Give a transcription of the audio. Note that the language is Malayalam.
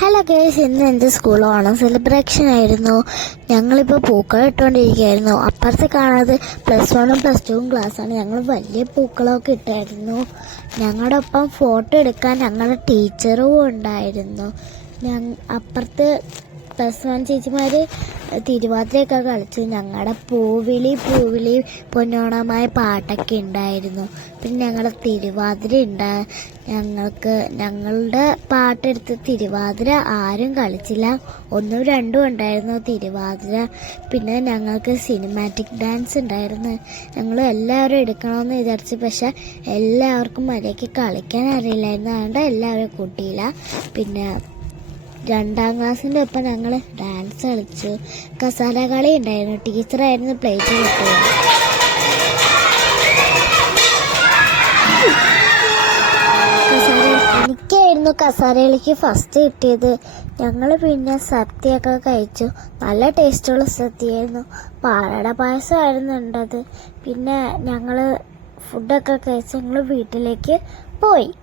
ഹലോ ഗേസ് ഇന്ന് എന്റെ സ്കൂൾ ഓണം സെലിബ്രേഷൻ ആയിരുന്നു. ഞങ്ങളിപ്പോൾ പൂക്കൾ ഇട്ടുകൊണ്ടിരിക്കുകയായിരുന്നു. അപ്പുറത്ത് കാണാതെ പ്ലസ് വണ്ണും പ്ലസ് ടുവും ക്ലാസ്സാണ് ഞങ്ങൾ വലിയ പൂക്കളൊക്കെ ഇട്ടായിരുന്നു. ഞങ്ങളുടെ ഒപ്പം ഫോട്ടോ എടുക്കാൻ ഞങ്ങളുടെ ടീച്ചറും ഉണ്ടായിരുന്നു. അപ്പുറത്ത് പ്ലസ് വൺ ചേച്ചിമാർ തിരുവാതിരയൊക്കെ കളിച്ചു. ഞങ്ങളുടെ പൂവിളി പൂവിളി പൊന്നോണമായ പാട്ടൊക്കെ ഉണ്ടായിരുന്നു പിന്നെ ഞങ്ങളുടെ തിരുവാതിര ഉണ്ടാ ഞങ്ങൾക്ക് ഞങ്ങളുടെ പാട്ടെടുത്ത് തിരുവാതിര ആരും കളിച്ചില്ല. ഒന്നും രണ്ടും ഉണ്ടായിരുന്നു തിരുവാതിര. പിന്നെ ഞങ്ങൾക്ക് സിനിമാറ്റിക് ഡാൻസ് ഉണ്ടായിരുന്നു ഞങ്ങൾ എല്ലാവരും എടുക്കണമെന്ന് വിചാരിച്ചു പക്ഷെ എല്ലാവർക്കും മര്യാദയ്ക്ക് കളിക്കാൻ അറിയില്ലായിരുന്നു. അതുകൊണ്ട് എല്ലാവരും കൂട്ടിയില്ല. പിന്നെ രണ്ടാം ക്ലാസ്സിന്റെ ഒപ്പം ഞങ്ങൾ ഡാൻസ് കളിച്ചു. കസാല കളി ഉണ്ടായിരുന്നു. ടീച്ചറായിരുന്നു പ്ലേറ്റ് കിട്ടിയത് കസാര കസാല കസാരകളിക്ക് ഫസ്റ്റ് കിട്ടിയത്. ഞങ്ങൾ പിന്നെ സദ്യയൊക്കെ കഴിച്ചു. നല്ല ടേസ്റ്റുള്ള സദ്യയായിരുന്നു. പാലട പായസമായിരുന്നു ഉണ്ടത്. പിന്നെ ഞങ്ങൾ ഫുഡൊക്കെ കഴിച്ച് ഞങ്ങൾ വീട്ടിലേക്ക് പോയി.